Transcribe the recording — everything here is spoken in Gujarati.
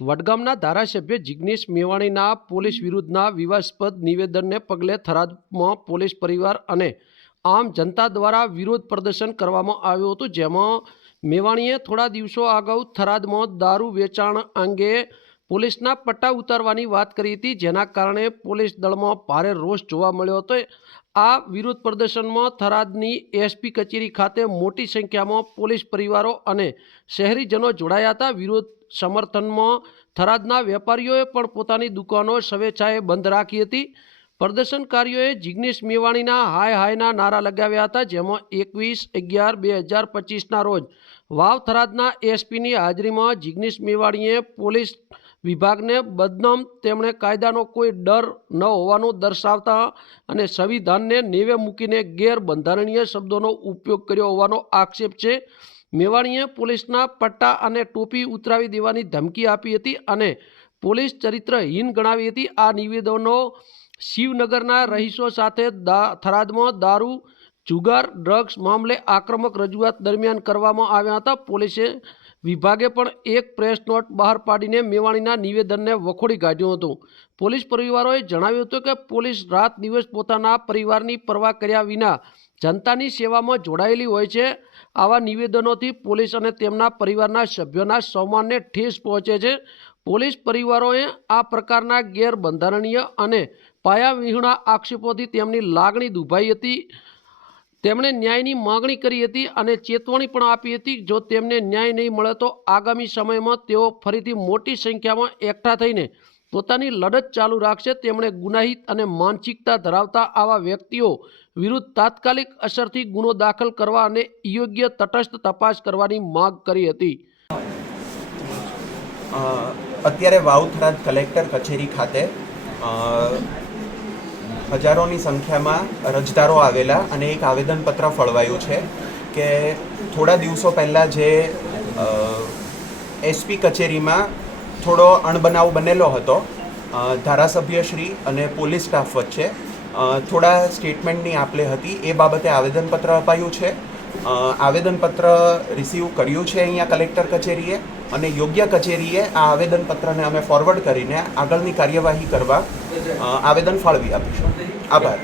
વડગામના ધારાસભ્ય જિગ્નેશ મેવાણીના પોલીસ વિરુદ્ધના વિવાદાસ્પદ નિવેદનને પગલે થરાદમાં પોલીસ પરિવાર અને આમ જનતા દ્વારા વિરોધ પ્રદર્શન કરવામાં આવ્યું હતું, જેમાં મેવાણીએ થોડા દિવસો અગાઉ થરાદમાં દારૂ વેચાણ અંગે પોલીસના પટ્ટા ઉતારવાની વાત કરી હતી, જેના કારણે પોલીસ દળમાં ભારે રોષ જોવા મળ્યો હતો. આ વિરોધ પ્રદર્શનમાં થરાદની એસપી કચેરી ખાતે મોટી સંખ્યામાં પોલીસ પરિવારો અને શહેરીજનો જોડાયા હતા. વિરોધ સમર્થનમાં થરાદના વેપારીઓએ પણ પોતાની દુકાનો સ્વેચ્છાએ બંધ રાખી હતી. પ્રદર્શનકારીઓએ જિગ્નેશ મેવાણીના હાય હાયના નારા લગાવ્યા હતા, જેમાં એકવીસ અગિયાર બે હજાર પચીસના રોજ વાવ થરાદના એસપીની હાજરીમાં જિગ્નેશ મેવાણીએ પોલીસ વિભાગને બદનામ તેમણે કાયદાનો કોઈ ડર ન હોવાનું દર્શાવતા અને સંવિધાનને નેવે મૂકીને ગેરબંધારણીય શબ્દોનો ઉપયોગ કર્યો હોવાનો આક્ષેપ છે. મેવાણીએ પોલીસના પટ્ટા અને ટોપી ઉતરાવી દેવાની ધમકી આપી હતી અને પોલીસ ચરિત્રહીન ગણાવી હતી. આ નિવેદનો શિવનગરના રહીશો સાથે દા, થરાદમાં દારૂ, જુગાર, ડ્રગ્સ મામલે આક્રમક રજૂઆત દરમિયાન કરવામાં આવ્યા હતા. પોલીસે વિભાગે પણ એક પ્રેસ નોટ બહાર પાડીને મેવાણીના નિવેદનને વખોડી કાઢ્યું હતું. પોલીસ પરિવારોએ જણાવ્યું હતું કે પોલીસ રાત દિવસ પોતાના પરિવારની પરવા કર્યા વિના જનતાની સેવામાં જોડાયેલી હોય છે. આવા નિવેદનોથી પોલીસ અને તેમના પરિવારના સભ્યોના સન્માનને ઠેસ પહોંચે છે. પોલીસ પરિવારોએ આ પ્રકારના ગેરબંધારણીય અને પાયાવિહોણા આક્ષેપોથી તેમની લાગણી દુભાઈ હતી. તેમણે ન્યાયની માગણી કરી હતી અને ચેતવણી પણ આપી હતી. જો તેમને ન્યાય નહીં મળે તો આગામી સમયમાં તેઓ ફરીથી મોટી સંખ્યામાં એકઠા થઈને પોતાની લડત ચાલુ રાખશે. તેમણે ગુનાહિત અને માનસિકતા ધરાવતા આવા વ્યક્તિઓ વિરુદ્ધ તાત્કાલિક અસરથી ગુનો દાખલ કરવા અને યોગ્ય તટસ્થ તપાસ કરવાની માગ કરી હતી. અત્યારે વાવથરાદ કલેક્ટર કચેરી ખાતે હજારોની સંખ્યામાં અરજદારો આવેલા અને એક આવેદનપત્ર ફળવાયું છે કે થોડા દિવસો પહેલાં જે એસપી કચેરીમાં થોડો અણબનાવ બનેલો હતો ધારાસભ્યશ્રી અને પોલીસ સ્ટાફ વચ્ચે થોડા સ્ટેટમેન્ટની આપલે હતી, એ બાબતે આવેદનપત્ર અપાયું છે. આવેદનપત્ર રિસીવ કર્યું છે અહીંયા કલેક્ટર કચેરીએ અને યોગ્ય કચેરીએ આ આવેદનપત્રને અમે ફોરવર્ડ કરીને આગળની કાર્યવાહી કરવા আবেদন ফাড়বি আপনি আবার